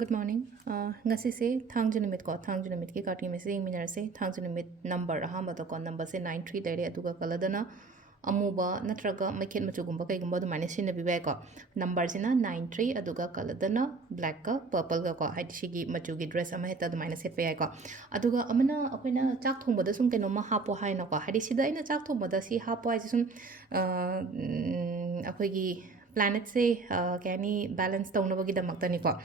Good morning. Ngasigi thangju numit ko thangju numit ki karti messaging minarse thangju numit number ahamba to ko number se 93 dare atuga kaladana amuba natraga maikhet machugumba kaigumba du minus sin bibai ko number sina 93 aduga kaladana black ka purple ga ko haiti shigi machugi dress ama heta du minus set pai ko aduga amana akoina chak thongba da sum keno ma hapo haina ko hadi sida ina chak thongba da si hapo ai sum akoigi planet se kani balance tawna bagi damak tani ko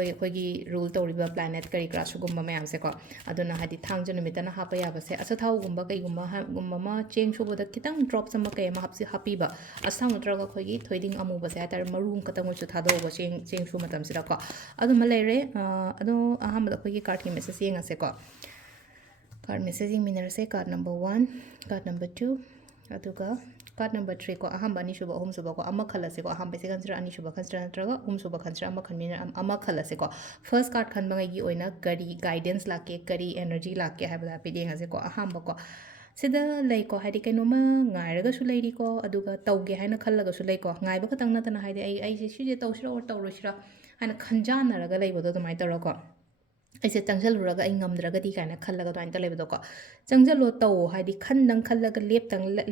ꯑꯩꯈꯣꯏꯒꯤ rule ꯇꯧꯔꯤꯕ planet ꯀꯔꯤ ꯀꯔꯥ ꯁꯤꯒꯨꯝꯕ ꯃꯌꯥꯝꯁꯦꯀꯣ ꯑꯗꯨꯅ ꯍꯥꯏꯗꯤ ꯊꯥꯡꯖ ꯅꯨꯃꯤꯠꯇꯅ ꯍꯥꯞꯄ ꯌꯥꯕꯁꯦ ꯑꯆꯥꯊꯥꯎꯒꯨꯝꯕ ꯀꯩꯒꯨꯝꯕ ꯑꯃ ꯆꯦꯡ ꯁꯨꯕꯗ ꯈꯤꯇꯪ ꯗ꯭ꯔꯣꯞꯁ ꯑꯃ ꯀꯩ ꯑꯃ ꯍꯥꯞꯄꯤꯕ ꯑꯆꯥꯊꯥꯎ ꯅꯠꯇ꯭ꯔꯒ ꯑꯩꯈꯣꯏꯒꯤ ꯊꯣꯏꯗꯤꯡ ꯑꯃꯨꯕꯁꯦ ꯍꯥꯏꯇꯥꯔꯦ ꯃꯔꯨ ꯑꯃꯈꯛꯇꯪ ꯑꯣꯏꯁꯨ ꯊꯥꯗꯣꯛꯑꯒ ꯆꯦꯡ ꯁꯨꯕ ꯃꯇꯝꯁꯤꯗꯀꯣ ꯑꯗꯨꯃ ꯂꯩꯔꯦ ꯑꯗꯣ ꯑꯍꯥꯟꯕꯗ ꯑꯩꯈꯣꯏꯒꯤ ꯀꯥꯔꯠꯀꯤ ꯃꯦꯁꯦꯖ ꯌꯦꯡꯉꯁꯦꯀꯣ ꯀꯥꯔꯠ ꯃꯦꯁꯦꯖ ꯌꯦꯡꯃꯤꯟꯅꯔꯁꯦ ꯀꯥꯔꯠ ꯅꯝꯕꯔ 1 ꯀꯥꯔꯠ ꯅꯝꯕꯔ 2 ꯑꯗꯨꯒ ꯀꯥꯔꯠ ꯅꯝꯕꯔ 3 ꯀꯣ ꯑꯍꯥꯟꯕ ꯑꯅꯤꯁꯨꯕ ꯑꯍꯨꯝꯁꯨꯕ ꯀꯣ ꯑꯃ ꯈꯜꯂꯁꯦꯀꯣ ꯑꯍꯥꯟꯕꯁꯦ ꯈꯟꯁꯤꯔꯥ ꯑꯅꯤꯁꯨꯕ ꯈꯟꯁꯤꯔꯥ ꯅꯠꯇ꯭ꯔꯒ ꯑꯍꯨꯝꯁꯨꯕ ꯈꯟꯁꯤꯔꯥ ꯑꯃ ꯈꯜꯂꯁꯦꯀꯣ ꯐꯥꯔꯁ ꯀꯥꯔꯠ ꯈꯟꯕꯉꯩꯒꯤ ꯑꯣꯏꯅ ꯀꯔꯤ ꯒꯥꯏꯗꯦꯟꯁ ꯂꯥꯛꯀꯦ ꯀꯔꯤ ꯑꯦꯅꯔꯖꯤ ꯂꯥꯛꯀꯦ ꯍꯥꯏꯕꯗ ꯍꯥꯏꯐꯦꯠ ꯌꯦꯡꯉꯁꯦꯀꯣ ꯑꯍꯥꯟꯕꯀꯣ ꯁꯤꯗ ꯂꯩꯀꯣ ꯍꯥꯏꯗꯤ ꯀꯩꯅꯣꯝꯃ ꯉꯥꯏꯔꯒꯁꯨ ꯂꯩꯔꯤꯀꯣ ꯑꯗꯨꯒ ꯇꯧꯒꯦ ꯍꯥꯏꯅ ꯈꯜꯂꯒꯁꯨ ꯂꯩꯀꯣ ꯉꯥꯏꯕ ꯈꯛꯇꯪ ꯅꯠꯇꯅ ꯍꯥꯏꯗꯤ ꯑꯩꯁꯦ ꯁꯤꯁꯦ ꯇꯧꯁꯤꯔꯥ ꯑꯣꯔ ꯇꯧꯔꯣꯏꯁꯤꯔꯥ ꯍꯥꯏꯅ ꯈꯟꯖꯥꯟꯅꯔꯒ ꯂꯩꯕꯗꯣ ꯑꯗꯨꯃꯥꯏꯅ ꯇꯧꯔꯒꯀꯣ ꯑꯩꯁꯦ ꯆꯪꯁꯤꯜꯂꯨꯔꯒ ꯑꯩ ꯉꯝꯗ꯭ꯔꯒꯗꯤ ꯀꯥꯏꯅ ꯈꯜꯂꯒ ꯑꯗꯨꯃꯥꯏꯅ ꯇꯧ ꯂꯩꯕꯗꯣꯀꯣ ꯆꯪꯁꯤꯜꯂꯣ ꯇꯧꯋꯣ ꯍꯥꯏꯗꯤ ꯈꯟꯗꯪ ꯈꯜꯂꯒ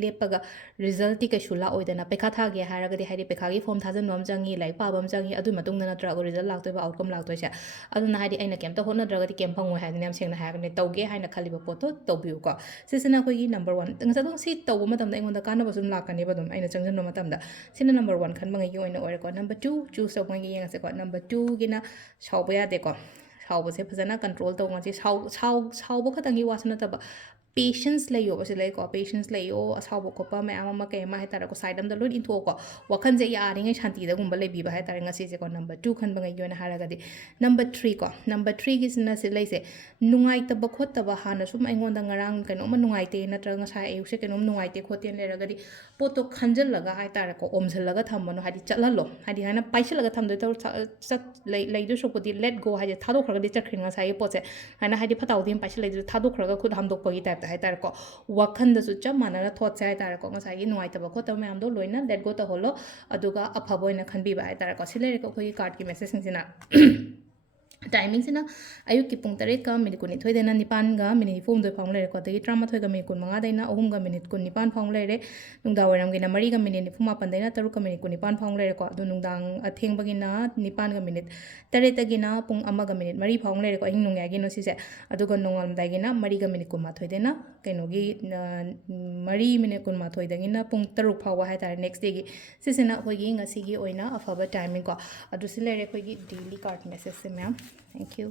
ꯂꯦꯞꯄꯒ ꯔꯤꯖꯜꯇꯤ ꯀꯩꯁꯨ ꯂꯥꯛꯑꯣꯏꯗꯅ ꯄꯩꯈꯥ ꯊꯥꯒꯦ ꯍꯥꯏꯔꯒꯗꯤ ꯍꯥꯏꯗꯤ ꯄꯩꯈꯥꯒꯤ ꯐꯣꯝ ꯊꯥꯖꯟꯕ ꯑꯃ ꯆꯪꯉꯤ ꯂꯥꯏꯔꯤꯛ ꯄꯥꯕ ꯑꯃ ꯆꯪꯉꯤ ꯑꯗꯨꯒꯤ ꯃꯇꯨꯡꯗ ꯅꯠꯇ꯭ꯔꯒ ꯔꯤꯖꯜ ꯂꯥꯛꯇꯣꯏꯕ ꯑꯥꯎꯠꯀꯝ ꯂꯥꯛꯇꯣꯏꯁꯦ ꯑꯗꯨꯅ ꯍꯥꯏꯗꯤ ꯑꯩꯅ ꯀꯩꯝꯇ ꯍꯣꯠꯅꯗ꯭ꯔꯒꯗꯤ ꯀꯩꯝ ꯐꯪꯉꯣꯏ ꯍꯥꯏꯗꯅ ꯌꯥꯝ ꯁꯦꯡꯅ ꯍꯥꯏꯔꯒꯅꯦ ꯇꯧꯒꯦ ꯍꯥꯏꯅ ꯈꯜꯂꯤꯕ ꯄꯣꯠꯇꯣ ꯇꯧꯕꯤꯌꯨꯀꯣ ꯁꯤꯁꯤꯅ ꯑꯩꯈꯣꯏꯒꯤ ꯅꯝꯕꯔ 1 ꯉꯁꯥꯏ ꯁꯤ ꯇꯧꯕ ꯃꯇꯝꯗ ꯑꯩꯉꯣꯟꯗ ꯀꯥꯟꯅꯕ ꯁꯨꯝ ꯂꯥꯛꯀꯅꯦꯕ ꯑꯗꯨꯝ ꯑꯩꯅ ꯆꯪꯁꯤꯟꯕ ꯃꯇꯝꯗ ꯁꯤꯅ ꯅꯝꯕꯔ 1 ꯈꯟꯕꯉꯩꯒꯤ ꯑꯣꯏꯅ ꯑꯣꯏꯔꯦꯀꯣ ꯅꯝꯕꯔ 2 ꯆꯨꯁ ꯇꯧꯕꯉꯩꯒꯤ ꯌꯦꯡꯉꯁꯦꯀꯣ ꯅꯝꯕꯔ 2ꯒꯤꯅ ꯁꯥꯎꯕ ꯌꯥꯗꯦꯀꯣ ꯁꯥꯎꯕꯁꯦ ꯐꯖꯅ ꯀꯟꯇ꯭ꯔꯣꯜ ꯇꯧꯉꯁꯤ ꯁꯥꯎꯕ ꯈꯛꯇꯪꯒꯤ ꯋꯥꯁꯨ ꯅꯠꯇꯕ ꯄꯦꯁꯟꯁ ꯂꯩꯌꯣꯕ ꯁꯤ ꯂꯩꯀꯣ ꯄꯦꯁꯟꯁ ꯂꯩꯌꯣ ꯑꯁꯥꯎꯕ ꯈꯣꯠꯄ ꯃꯌꯥꯝ ꯑꯃ ꯀꯩ ꯑꯃ ꯍꯥꯏꯇꯥꯔꯦꯀꯣ ꯁꯥꯏड ꯑꯃꯗ ꯂꯣꯏ ꯏꯟꯊꯣꯛꯑꯣꯀꯣ ꯋꯥꯈꯟꯁꯦ ꯌꯥꯔꯤꯉꯩ ꯁꯥꯟꯇꯤꯗꯒꯨꯝꯕ ꯂꯩꯕꯤꯕ ꯍꯥꯏꯇꯥꯔꯦ ꯉꯁꯤꯁꯦꯀꯣ ꯅꯝꯕꯔ 2 ꯈꯟꯕꯉꯩꯒꯤ ꯑꯣꯏꯅ ꯍꯥꯏꯔꯒꯗꯤ ꯅꯝꯕꯔ 3 ꯀꯣ ꯅꯝꯕꯔ 3ꯒꯤꯁꯤꯅ ꯁꯤ ꯂꯩꯁꯦ ꯅꯨꯡꯉꯥꯏꯇꯕ ꯈꯣꯠꯇꯕ ꯍꯥꯟꯅ ꯁꯨꯝ ꯑꯩꯉꯣꯟꯗ ꯉꯔꯥꯡ ꯀꯩꯅꯣꯝꯃ ꯅꯨꯡꯉꯥꯏꯇꯦ ꯅꯠꯇ꯭ꯔꯒ ꯉꯁꯥꯏ ꯑꯌꯨꯛꯁꯦ ꯀꯩꯅꯣꯝ ꯅꯨꯡꯉꯥꯏꯇꯦ ꯈꯣꯠꯇꯦꯅ ꯂꯩꯔꯒꯗꯤ ꯄꯣꯠꯇꯣ ꯈꯟꯖꯤꯜꯂꯒ ꯍꯥꯏꯇꯥꯔꯦꯀꯣ ꯑꯣꯝꯁꯤꯜꯂꯒ ꯊꯝꯃꯅꯣ ꯍꯥꯏꯗꯤ ꯆꯠꯍꯜꯂꯣ ꯍꯥꯏꯗꯤ ꯍꯥꯏꯅ ꯄꯥꯏꯁꯤꯜꯂꯒ ꯊꯝꯗꯣꯏ ꯂꯩꯗꯣꯏ ꯁꯔꯨꯛꯄꯨꯗꯤ ꯂꯦꯠ ꯒꯣ ꯍꯥꯏꯁꯦ ꯊꯥꯗꯣꯛꯈ꯭ꯔꯒꯗꯤ ꯆꯠꯈ꯭ꯔꯦ ꯉꯁꯥꯏꯒꯤ ꯄꯣꯠꯁꯦ ꯍꯥꯏꯅ ꯍꯥꯏꯗꯤ ꯐꯠꯇꯥꯎꯗꯤ ꯑꯃ ꯄꯥꯏꯁꯤꯜꯂꯛꯏꯗꯨꯁꯨ ꯊꯥꯗꯣꯛꯈ꯭ꯔꯒ ꯈꯨꯠ ꯍꯥꯝꯗꯣꯛꯄꯒꯤ ꯇꯥꯏꯞꯇ ꯍꯥꯏꯇꯥꯔꯦꯀꯣ ꯋꯥꯈꯟꯗꯁꯨ ꯆꯞ ꯃꯥꯟꯅꯅ ꯊꯣꯠꯁꯦ ꯍꯥꯏꯇꯥꯔꯦꯀꯣ ꯉꯁꯥꯏꯒꯤ ꯅꯨꯡꯉꯥꯏꯇꯕ ꯈꯣꯠꯇꯕ ꯃꯌꯥꯝꯗꯣ ꯂꯣꯏꯅ ꯂꯦꯠ ꯒꯣ ꯇꯧꯍꯜꯂꯣ ꯑꯗꯨꯒ ꯑꯐꯕ ꯑꯣꯏꯅ ꯈꯟꯕꯤꯕ ꯍꯥꯏꯇꯥꯔꯦꯀꯣ ꯁꯤ ꯂꯩꯔꯦꯀꯣ ꯑꯩꯈꯣꯏꯒꯤ ꯀꯥꯔꯠꯀꯤ ꯃꯦꯁꯦꯖꯁꯤꯡꯁꯤꯅ ꯇꯥꯏꯃꯤꯡꯁꯤꯅ ꯑꯌꯨꯛꯀꯤ ꯄꯨꯡ 8ꯒ ꯃꯤꯅꯤꯠ 12ꯗꯩꯅ 9ꯒ ꯃꯤꯅꯤꯠ 24 ꯐꯥꯎ ꯂꯩꯔꯦꯀꯣ ꯑꯗꯒꯤ 13ꯒ ꯃꯤꯅꯤꯠ 15ꯗꯩꯅ 3ꯒ ꯃꯤꯅꯤꯠ 19 ꯐꯥꯎ ꯂꯩꯔꯦ ꯅꯨꯡꯗꯥꯡꯋꯥꯏꯔꯝꯒꯤꯅ 3ꯒ ꯃꯤꯅꯤꯠ 48ꯗꯩꯅ 3ꯒ ꯃꯤꯅꯤꯠ 19 ꯐꯥꯎ ꯂꯩꯔꯦꯀꯣ ꯑꯗꯣ ꯅꯨꯡꯗꯥꯡ ꯑꯊꯦꯡꯕꯒꯤꯅ 9ꯒ ꯃꯤꯅꯤꯠ 8ꯗꯒꯤꯅ ꯄꯨꯡ 1ꯒ ꯃꯤꯅꯤꯠ 4 ꯐꯥꯎ ꯂꯩꯔꯦꯀꯣ ꯑꯍꯤꯡ ꯅꯣꯡꯌꯥꯏꯒꯤꯅꯣ ꯁꯤꯁꯦ ꯑꯗꯨꯒ ꯅꯣꯡꯉꯥꯜꯂꯝꯗꯥꯏꯒꯤꯅ 4ꯒ ꯃꯤꯅꯤꯠ 12ꯗꯩꯅ ꯀꯩꯅꯣꯒꯤ 4 ꯃꯤꯅꯤꯠ 12ꯗꯒꯤꯅ ꯄꯨꯡ 6 ꯐꯥꯎꯕ ꯍꯥꯏꯇꯥꯔꯦ ꯅꯦꯛꯁ ꯗꯦꯒꯤ ꯁꯤꯁꯤꯅ ꯑꯩꯈꯣꯏꯒꯤ ꯉꯁꯤꯒꯤ ꯑꯣꯏꯅ ꯑꯐꯕ ꯇꯥꯏꯃꯤꯡ ꯀꯣ ꯑꯗꯨ ꯁꯤ ꯂꯩꯔꯦ ꯑꯩꯈꯣꯏꯒꯤ ꯗꯦꯂꯤ ꯀꯥꯔꯠ ꯃꯦꯁꯦꯖꯁꯦ ꯃꯌꯥꯝ ꯊꯦꯡꯛ ꯌꯨ